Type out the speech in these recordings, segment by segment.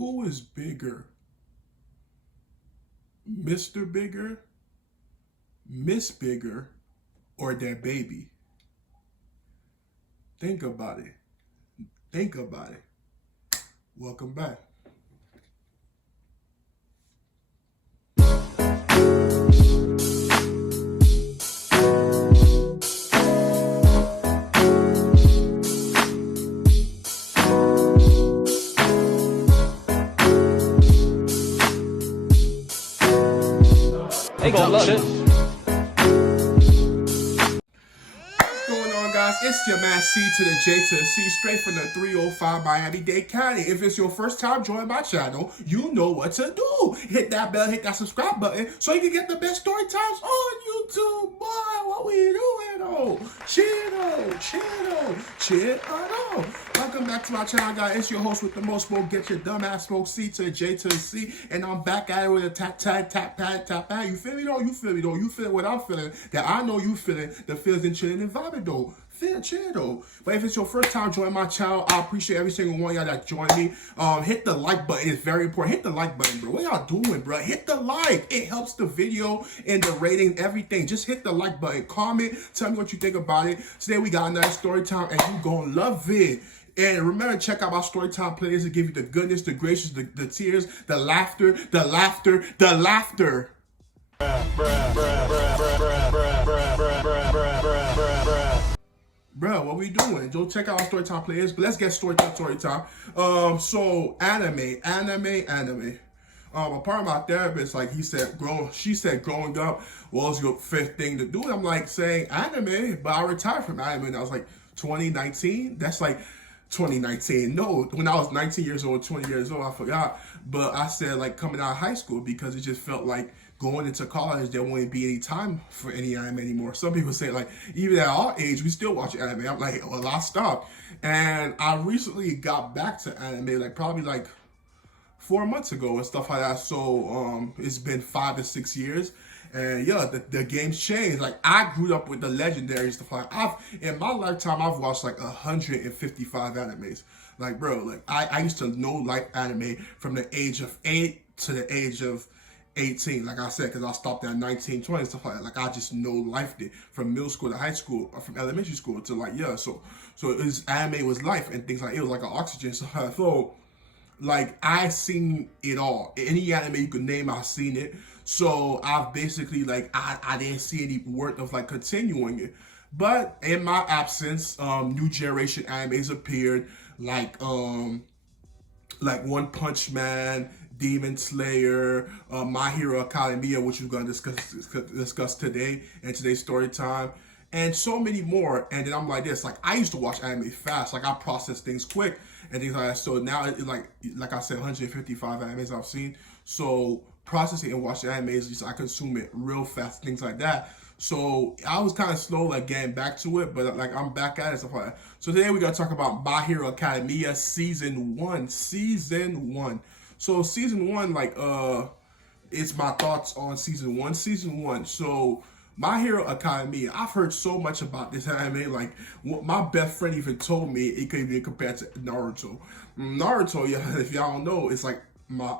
Who is bigger? Mr. Bigger, Miss Bigger, or their baby? Think about it. Think about it. Welcome back. Hey, Culture. Going on, guys? It's your man C to the J to the C, straight from the 305 Miami-Dade County. If it's your first time joining my channel, you know what to do. Hit that bell, hit that subscribe button, so you can get the best story times on YouTube. Boy, what we doing? Oh, chill. Welcome back to my channel, guys. It's your host with the most smoke. Get your dumb ass smoke, C to the J to the C, and I'm back at it with a tap. You feel me though? You feel what I'm feeling. That I know you feeling. The feels and chilling and vibing though. Feel chill though. But if it's your first time joining my channel, I appreciate every single one of y'all that joined me. Hit the like button. It's very important. Hit the like button, bro. What y'all doing, bro? Hit the like. It helps the video and the rating, everything. Just hit the like button. Comment. Tell me what you think about it. Today we got another story time, and you gonna love it. And remember, check out my Storytime playlist to give you the goodness, the gracious, the tears, the laughter. Bro, what we doing? Go check out our Storytime playlist. But let's get storytime. So anime. A part of my therapist, like she said growing up was your fifth thing to do. And I'm like saying anime, but I retired from anime and I was like 2019. That's like 2019. No, when I was 19 years old, 20 years old, I forgot. But I said like coming out of high school because it just felt like going into college, there wouldn't be any time for any anime anymore. Some people say like, even at our age, we still watch anime. I'm like, well, I stopped. And I recently got back to anime, like probably like 4 months ago and stuff like that. So it's been 5 to 6 years. And yeah, the game's changed. Like I grew up with the legendary stuff. Like in my lifetime, I've watched like 155 animes. Like bro, like I used to know like anime from the age of 8 to the age of 18, like I said, because I stopped at 19, 20, stuff like that. Like I just know life did from middle school to high school, or from elementary school to like yeah. So his anime was life and things like it was like an oxygen. So like I seen it all. Any anime you could name, I've seen it. So I've basically like I didn't see any worth of like continuing it. But in my absence, new generation animes appeared like One Punch Man, Demon Slayer, My Hero Academia, which we're gonna discuss today in today's story time, and so many more. And then I'm like this, like I used to watch anime fast, like I process things quick and things like that. So now it's like I said, 155 animes I've seen. So processing and watching anime is just I consume it real fast, things like that. So I was kind of slow, like getting back to it, but like I'm back at it, stuff like that. So today we're gonna talk about My Hero Academia season one. So season one, like it's my thoughts on season one. So My Hero Academia, I've heard so much about this anime. Like my best friend even told me it could be compared to Naruto. Naruto, yeah, if y'all don't know, it's like my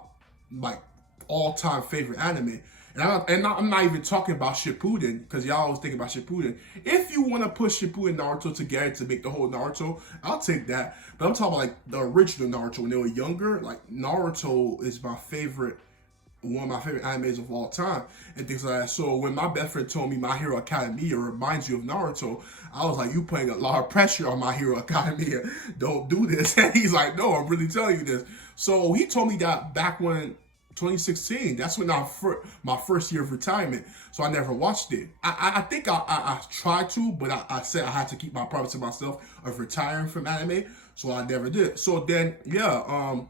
all-time favorite anime. And I'm not even talking about Shippuden, because y'all always think about Shippuden. If you want to put Shippuden and Naruto together to make the whole Naruto, I'll take that. But I'm talking about like the original Naruto when they were younger. Like Naruto is one of my favorite animes of all time and things like that. So when my best friend told me My Hero Academia reminds you of Naruto, I was like, you putting a lot of pressure on My Hero Academia. Don't do this. And he's like, no, I'm really telling you this. So he told me that back when 2016, that's when my first year of retirement. So I never watched it. I think I tried to, but I said I had to keep my promise to myself of retiring from anime. So I never did. So then, yeah,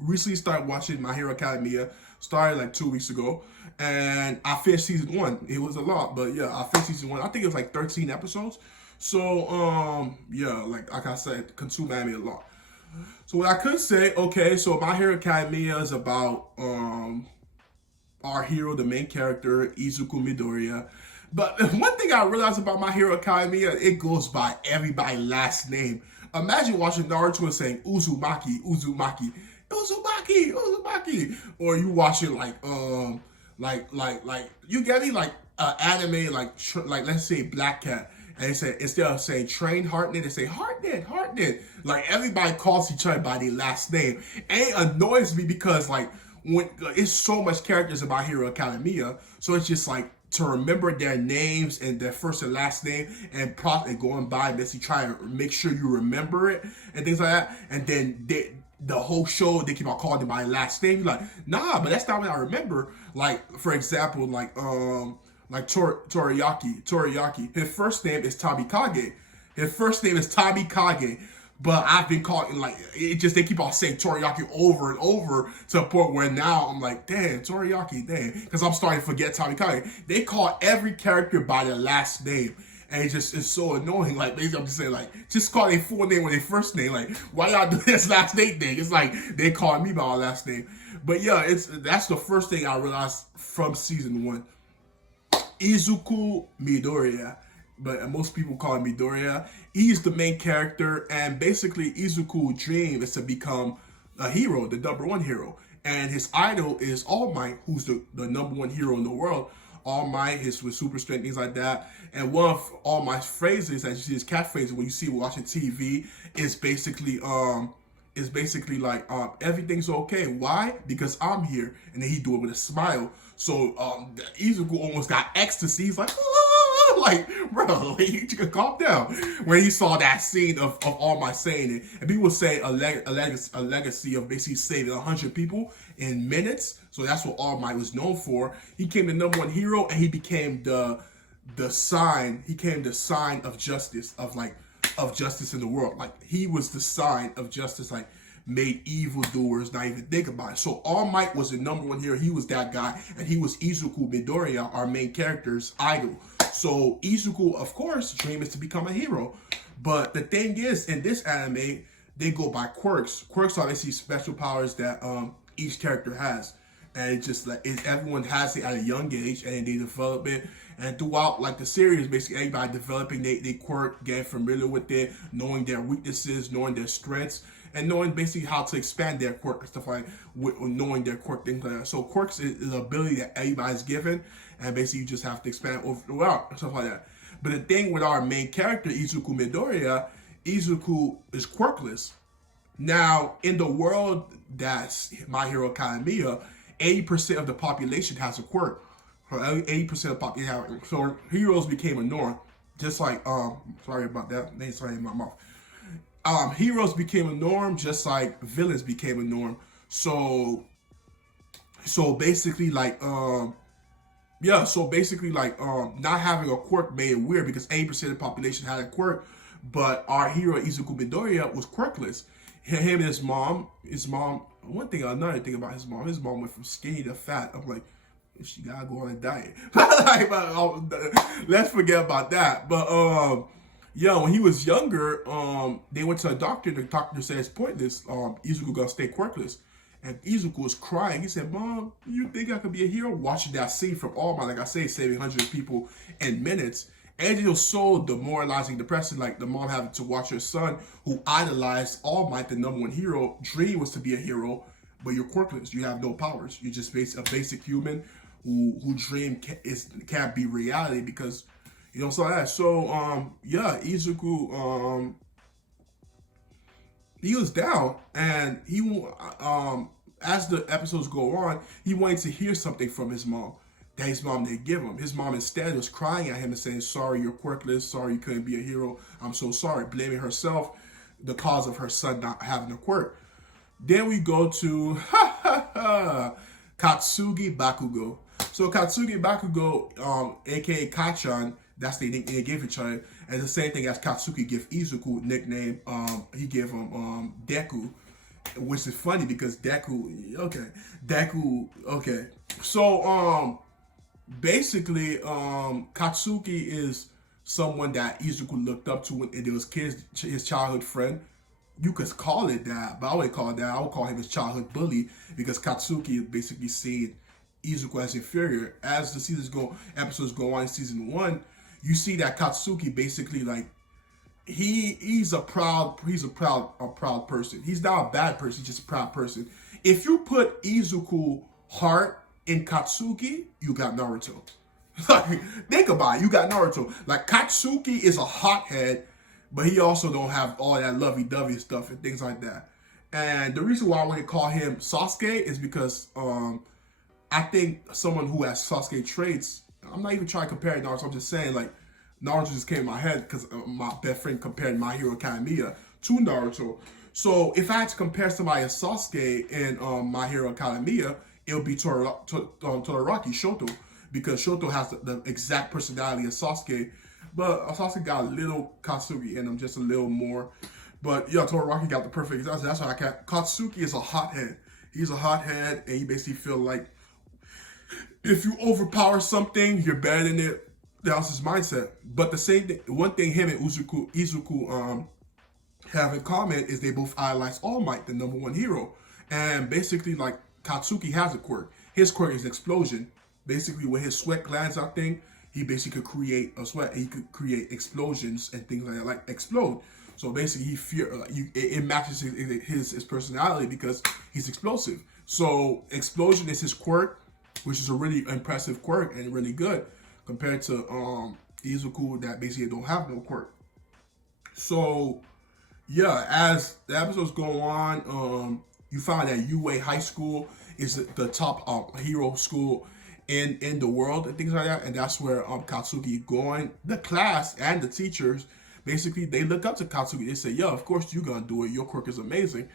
recently started watching My Hero Academia. Started like 2 weeks ago. And I finished season one. It was a lot, but yeah, I finished season one. I think it was like 13 episodes. So, yeah, like I said, consume anime a lot. So what I could say, okay, so My Hero Academia is about our hero, the main character, Izuku Midoriya. But one thing I realized about My Hero Academia, it goes by everybody's last name. Imagine watching Naruto and saying Uzumaki. Uzumaki, or you watch it like you get me like anime like let's say Black Cat, and they say instead of saying train Hartnett, they say Hartnett. Like everybody calls each other by their last name, and it annoys me because like when it's so much characters in My Hero Academia, so it's just like to remember their names and their first and last name and going by basically try to make sure you remember it and things like that, and then the whole show they keep on calling them by last name. You're like, nah, but that's not what I remember. Like for example, like Toriyaki. His first name is Tamikage. But I've been calling like it just they keep on saying Toriyaki over and over to the point where now I'm like, damn, Toriyaki, because I'm starting to forget Tamikage. They call every character by their last name. And it's so annoying. Like basically I'm just saying like just call their full name or their first name. Like why y'all do this last name thing? It's like they call me by my last name. But yeah, that's the first thing I realized from season 1. Izuku Midoriya, but most people call him Midoriya. He's the main character, and basically Izuku's dream is to become a hero, the number 1 hero. And his idol is All Might, who's the number 1 hero in the world. All Might, with super strength, things like that. And one of All Might's phrases, as you see his catchphrase when you see him watching TV, is basically like everything's okay. Why? Because I'm here. And then he do it with a smile. So Izuku almost got ecstasy. He's like, like, bro, you can calm down. When he saw that scene of All Might saying it, and people say a legacy of basically saving 100 people in minutes. So that's what All Might was known for. He became the number 1 hero, and he became the sign. He became the sign of justice, of justice in the world. Like he was the sign of justice. Like made evildoers not even think about it. So All Might was the number 1 hero. He was that guy, and he was Izuku Midoriya, our main character's idol. So Izuku, of course, dream is to become a hero. But the thing is, in this anime, they go by quirks. Quirks are basically special powers that each character has. And it's just like everyone has it at a young age, and they develop it. And throughout like the series, basically everybody developing they quirk, getting familiar with it, knowing their weaknesses, knowing their strengths, and knowing basically how to expand their quirk and stuff like knowing their quirk, things like that. So quirks is an ability that everybody's given, and basically you just have to expand over throughout and stuff like that. But the thing with our main character, Izuku Midoriya, Izuku is quirkless. Now, in the world that's My Hero Academia, 80% of the population has a quirk. 80% of the population. So heroes became a norm. Just like, sorry about that. Name sorry in my mouth. Heroes became a norm, just like villains became a norm. So basically, like, not having a quirk made it weird because 80% of the population had a quirk, but our hero Izuku Midoriya was quirkless. Him and his mom, another thing about his mom went from skinny to fat. I'm like, she gotta go on a diet. Let's forget about that. But when he was younger, they went to a doctor. The doctor said it's pointless. Izuku gonna stay quirkless. And Izuku was crying. He said, "Mom, you think I could be a hero?" Watching that scene from All Might, like I say, saving 100 people in minutes. And it was so demoralizing, depressing, like the mom having to watch her son, who idolized All Might, the number 1 hero, dream was to be a hero, but you're quirkless. You have no powers. You're just a basic human who dream can't be reality because you don't saw that. So Izuku he was down, and he as the episodes go on, he wanted to hear something from his mom that his mom didn't give him. His mom instead was crying at him and saying, "Sorry, you're quirkless. Sorry, you couldn't be a hero. I'm so sorry," blaming herself the cause of her son not having a quirk. Then we go to Katsugi Bakugo. So Katsugi Bakugo, aka Kachan, that's the nickname they gave each other, and the same thing as Katsuki gave Izuku nickname. He gave him Deku, which is funny because Deku. Okay. So basically, Katsuki is someone that Izuku looked up to when it was his childhood friend. You could call it that, but I wouldn't call it that. I would call him his childhood bully because Katsuki basically seen Izuku as inferior. As the episodes go on in season 1, you see that Katsuki basically like he's a proud person. He's not a bad person, he's just a proud person. If you put Izuku heart in Katsuki, you got Naruto. Like, think about it. You got Naruto. Like, Katsuki is a hothead, but he also don't have all that lovey-dovey stuff and things like that. And the reason why I want to call him Sasuke is because I think someone who has Sasuke traits, I'm not even trying to compare Naruto, I'm just saying, like, Naruto just came in my head because my best friend compared My Hero Academia to Naruto. So if I had to compare somebody as Sasuke in My Hero Academia, it would be Todoroki Shoto, because Shoto has the exact personality of Sasuke, but Sasuke got a little Katsuki in him, just a little more. But yeah, Todoroki got the perfect example. That's why I can't. Katsuki is a hothead. He's a hothead, and he basically feel like if you overpower something, you're better than it. That's his mindset. But the same thing, one thing him and Izuku have in common is they both idolize All Might, the number one hero. And basically, like, Katsuki has a quirk. His quirk is explosion. Basically, with his sweat glands, I think, he basically could create a sweat. He could create explosions and things like that, like explode. So basically, it matches his personality because he's explosive. So explosion is his quirk, which is a really impressive quirk and really good compared to Izuku that basically don't have no quirk. So yeah, as the episodes go on, you find that UA High School is the top hero school in the world and things like that, and that's where Katsuki going. The class and the teachers basically they look up to Katsuki. They say, "Yo, of course you gonna do it. Your quirk is amazing."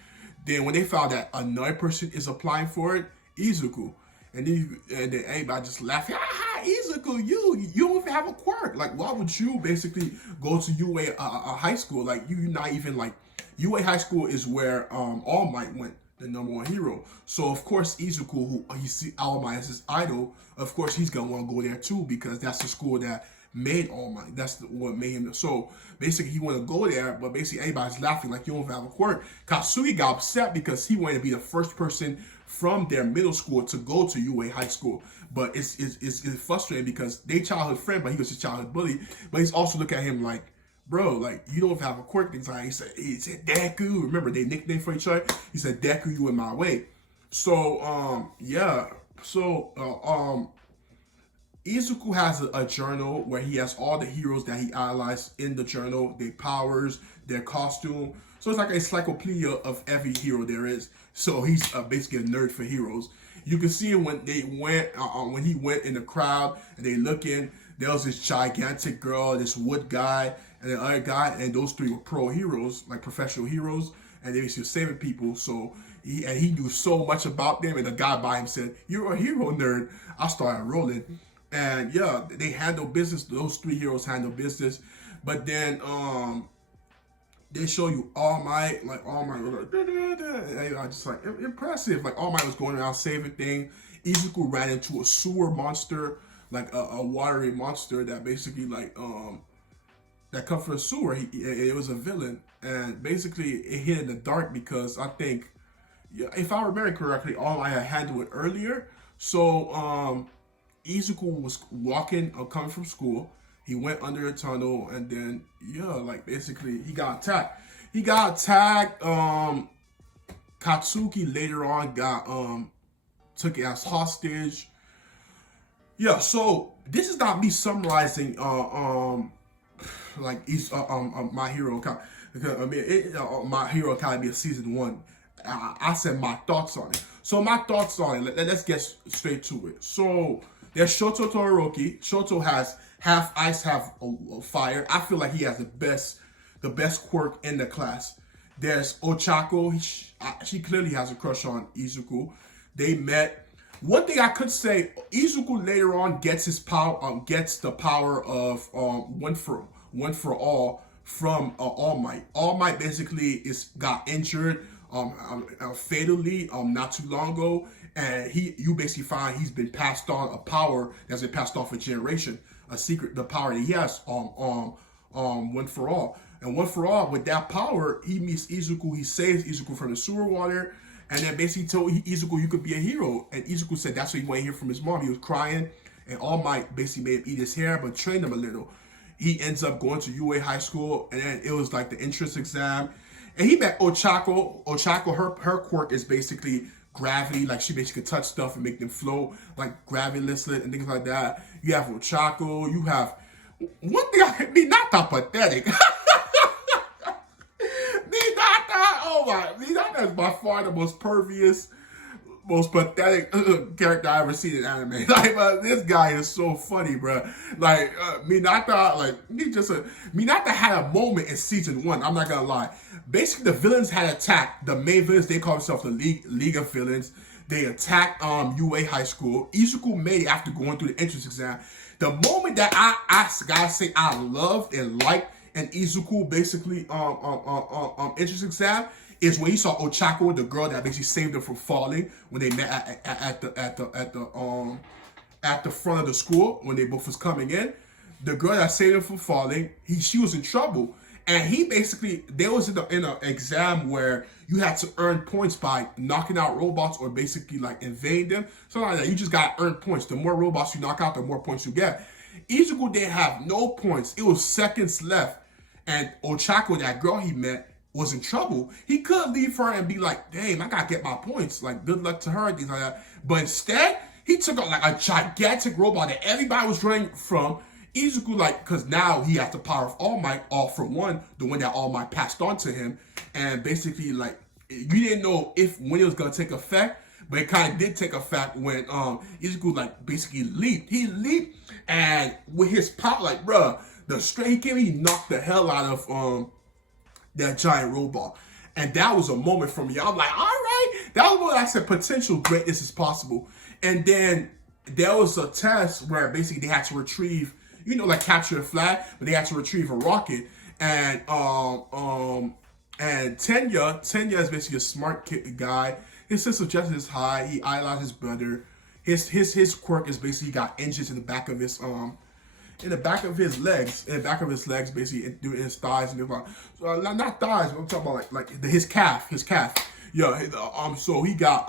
Then when they found that another person is applying for it, Izuku, and then everybody just laughing. Izuku, you don't even have a quirk. Like, why would you basically go to UA high school? Like, you're not even like UA high school is where All Might went, the number one hero. So of course Izuku, who he see All Might as his idol, of course he's gonna want to go there too because that's the school that made All Might. That's what made him. So basically he want to go there, but basically everybody's laughing like you don't have a quirk. Katsuki got upset because he wanted to be the first person from their middle school to go to UA high school. But it's frustrating because they childhood friend, but he was his childhood bully. But he's also looking at him like, bro, like, you don't have a quirk. Things like he said Deku. Remember they nicknamed for each other. He said Deku, you in my way. So yeah. So Izuku has a journal where he has all the heroes that he idolized in the journal, their powers, their costume. So it's like an encyclopedia of every hero there is. So he's basically a nerd for heroes. You can see him when when he went in the crowd and they looking. There was this gigantic girl, this wood guy, and the other guy, and those three were pro heroes, like professional heroes, and they were saving people. So he knew so much about them, and the guy by him said, "You're a hero nerd." I started rolling. And yeah, they handle business. Those three heroes handle business. But then they show you All Might, like All Might was like, I just like impressive. Like All Might was going around saving things. Izuku ran into a sewer monster, like a watery monster that basically like that come from the sewer. It was a villain, and basically it hit in the dark because I think, yeah, if I remember correctly, All Might had handled it earlier. So Izuku was walking coming from school. He went under a tunnel, and then yeah, like basically he got attacked. Katsuki later on got took it as hostage. Yeah, so this is not me summarizing like My Hero Academia, because I mean My Hero Academia season 1. I said my thoughts on it. So my thoughts on it. Let's get straight to it. So there's Shoto Todoroki. Shoto has half ice, half fire. I feel like he has the best quirk in the class. There's Ochako. She clearly has a crush on Izuku. They met. One thing I could say, Izuku later on gets his power, gets the power of one for all from All Might. All Might basically got injured fatally not too long ago, and you basically find he's been passed on a power that's been passed on for a generation, a secret, the power that he has one for all. And one for all, with that power, he meets Izuku. He saves Izuku from the sewer water, and then basically told Izuku you could be a hero. And Izuku said that's what he wanted to hear from his mom. He was crying, and All Might basically made him eat his hair, but trained him a little. He ends up going to UA High School, and then it was like the entrance exam. And he met Ochako. Ochako, her quirk is basically gravity, like she basically could touch stuff and make them float, like gravityless and things like that. You have Ochako, you have one thing I mean, not that pathetic. Minata, oh my, Minata is by far the most pervious, most pathetic character I ever seen in anime. Like, this guy is so funny, bro. Like, Minata, like, Minata had a moment in season 1, I'm not gonna lie. Basically, the villains had attacked, the main villains, they call themselves the League of Villains. They attacked UA High School. Izuku made it after going through the entrance exam. The moment that I gotta say I loved and liked an Izuku basically entrance exam is when you saw Ochako, the girl that basically saved her from falling when they met at the front of the school when they both was coming in. The girl that saved her from falling, she was in trouble. And he basically, there was in an exam where you had to earn points by knocking out robots or basically like invading them. Something like that. You just got to earn points. The more robots you knock out, the more points you get. Izuku didn't have no points. It was seconds left. And Ochako, that girl he met, was in trouble. He could leave her and be like, damn, I gotta get my points. Like, good luck to her, things like that. But instead, he took out like a gigantic robot that everybody was running from. Izuku, like, because now he has the power of All Might, All for One, the one that All Might passed on to him. And basically, like, you didn't know when it was going to take effect, but it kind of did take effect when Izuku, like, basically leaped. He leaped, and with his power, like, bruh, the strength he came, he knocked the hell out of that giant robot. And that was a moment for me. I'm like, all right. That was when I said potential greatness is possible. And then there was a test where basically they had to retrieve, like capture a flag, but they had to retrieve a rocket. And Tenya is basically a smart guy. His sense of justice is high. He idolizes his brother. His quirk is basically he got engines in the back of his legs, basically in his thighs and not thighs, but I'm talking about like his calf. Yeah, so he got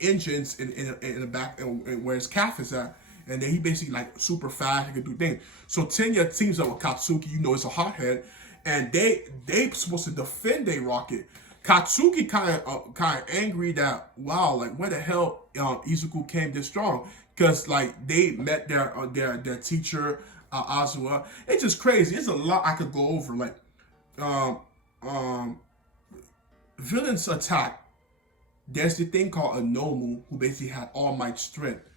engines in the back and where his calf is at. And then he basically like super fast, he can do things. So Tenya teams up with Katsuki, it's a hothead, and they supposed to defend their rocket. Katsuki kind of angry that wow, like where the hell Izuku came this strong, because like they met their teacher Azuma. It's just crazy. It's a lot I could go over. Like villains attack. There's the thing called a Nomu who basically had All Might strength.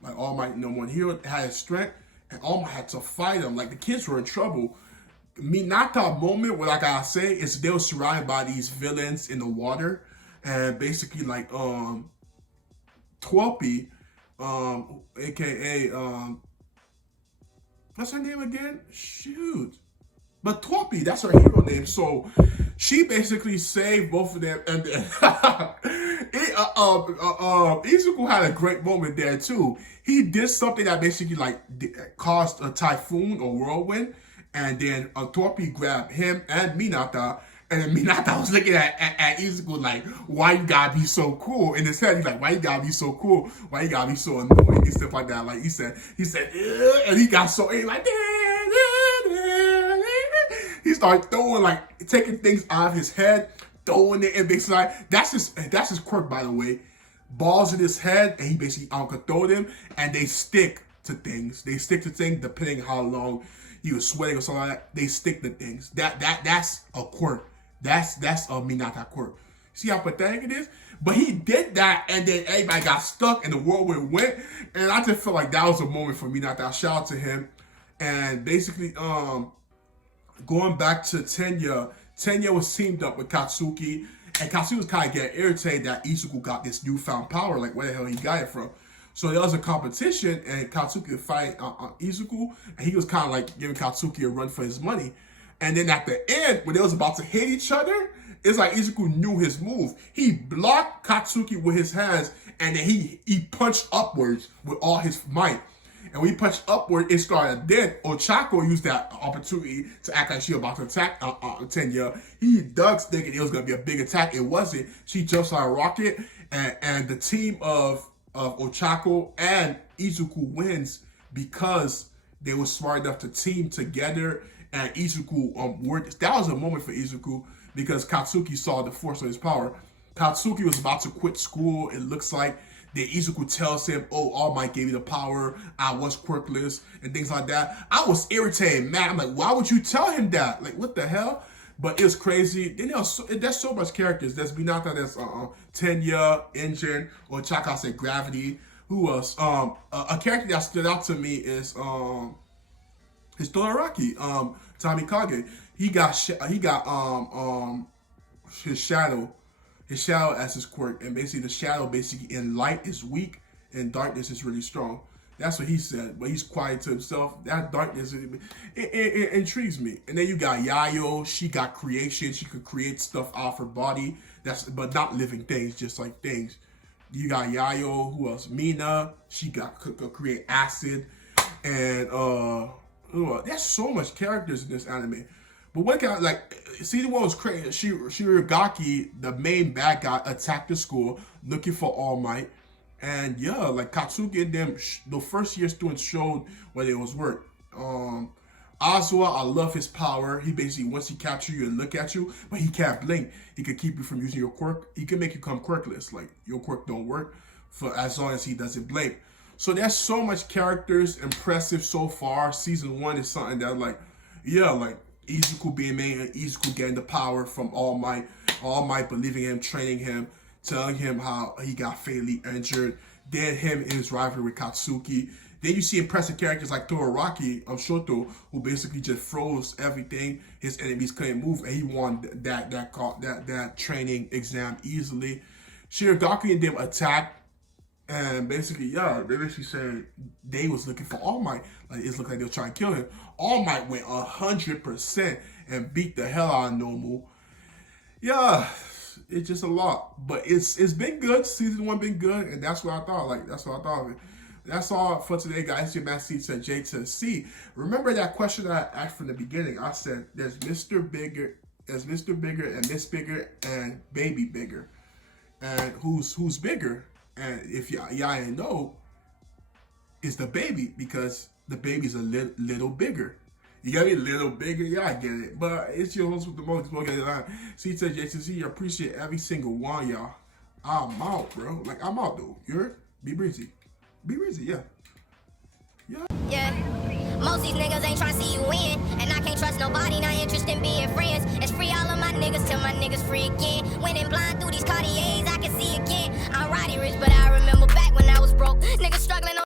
Like All Might, when Hero had his strength, and All Might had to fight him. Like the kids were in trouble. Minata moment, what I gotta say is they were surrounded by these villains in the water, and basically like Twelpy, aka what's her name again? Shoot. But Twelpy, that's her hero name. So she basically saved both of them, and then Izuku had a great moment there too. He did something that basically like caused a typhoon or whirlwind, and then Twelpy grabbed him and Minata, and then Minata was looking at Izuku like, why you gotta be so cool? In his head, he's like, why you gotta be so cool? Why you gotta be so annoying and stuff like that? Like he said, and he got so angry, like, he started throwing, like, taking things out of his head, throwing it, and basically, like, that's his quirk, by the way. Balls in his head, and he basically could throw them, and they stick to things. They stick to things depending how long he was sweating or something like that. They stick to things. That's a quirk. That's a Minata quirk. See how pathetic it is? But he did that, and then everybody got stuck, and the whirlwind went, and I just felt like that was a moment for Minata. Shout out to him. And basically, going back to Tenya was teamed up with Katsuki, and Katsuki was kind of getting irritated that Izuku got this newfound power, like where the hell he got it from. So there was a competition, and Katsuki was fighting Izuku, and he was kind of like giving Katsuki a run for his money. And then at the end, when they was about to hit each other, it's like Izuku knew his move. He blocked Katsuki with his hands, and then he punched upwards with all his might. And when he punched upward, it started. Then Ochako used that opportunity to act like she was about to attack Tenya. He ducks thinking it was going to be a big attack. It wasn't. She jumps on a rocket, and the team of Ochako and Izuku wins because they were smart enough to team together. And Izuku that was a moment for Izuku because Katsuki saw the force of his power. Katsuki was about to quit school. It looks like the Izuku tells him, "Oh, All Might gave you the power. I was quirkless," and things like that. I was irritated, man. I'm like, why would you tell him that? Like, what the hell? But it was crazy. Then there's so much characters. There's Minaka. There's Tenya, Engine, or Chaka said Gravity. Who else? A character that stood out to me is Todoraki. Tamikage. He got his shadow as his quirk, and basically the shadow basically in light is weak and darkness is really strong. That's what he said, but he's quiet to himself. That darkness, it intrigues me. And then you got Yayo. She got creation. She could create stuff off her body. But not living things, just like things. You got Yayo. Who else? Mina. She could create acid. And there's so much characters in this anime. But what kind of, like, season 1 was crazy. Shirogaki, the main bad guy, attacked the school looking for All Might. And yeah, like Katsuki and them, the first year students showed what it was worth. Azua, I love his power. He basically, once he captures you and look at you, but he can't blink. He can keep you from using your quirk. He can make you come quirkless. Like, your quirk don't work for as long as he doesn't blink. So there's so much characters, impressive so far. Season 1 is something that, like, yeah, like Izuku being main, and Izuku getting the power from All Might believing him, training him, telling him how he got fatally injured. Then him in his rivalry with Katsuki. Then you see impressive characters like Todoraki, Shoto, who basically just froze everything. His enemies couldn't move, and he won that training exam easily. Shirogaki and them attacked, and basically, yeah, they basically said they was looking for All Might. Like, it looked like they were trying to kill him. All Might went 100% and beat the hell out of Nomu. Yeah, it's just a lot, but it's been good. Season 1 been good, and that's what I thought. Like, that's what I thought of it. That's all for today, guys. Your man C.j.C. Remember that question that I asked from the beginning? I said there's Mr. Bigger, and Miss Bigger, and Baby Bigger, and who's bigger? And if y'all ain't know, it's the baby, because the baby's a little bigger. You gotta be a little bigger. Yeah, I get it. But it's your host with the most. C.j.C. I appreciate every single one, y'all. I'm out, bro. Like, I'm out, though. You heard? Be breezy. Be breezy, yeah. Yeah. Most these niggas ain't tryna see you win. And I can't trust nobody, not interested in being friends. It's free all of my niggas till my niggas free again. Winning blind through these cardio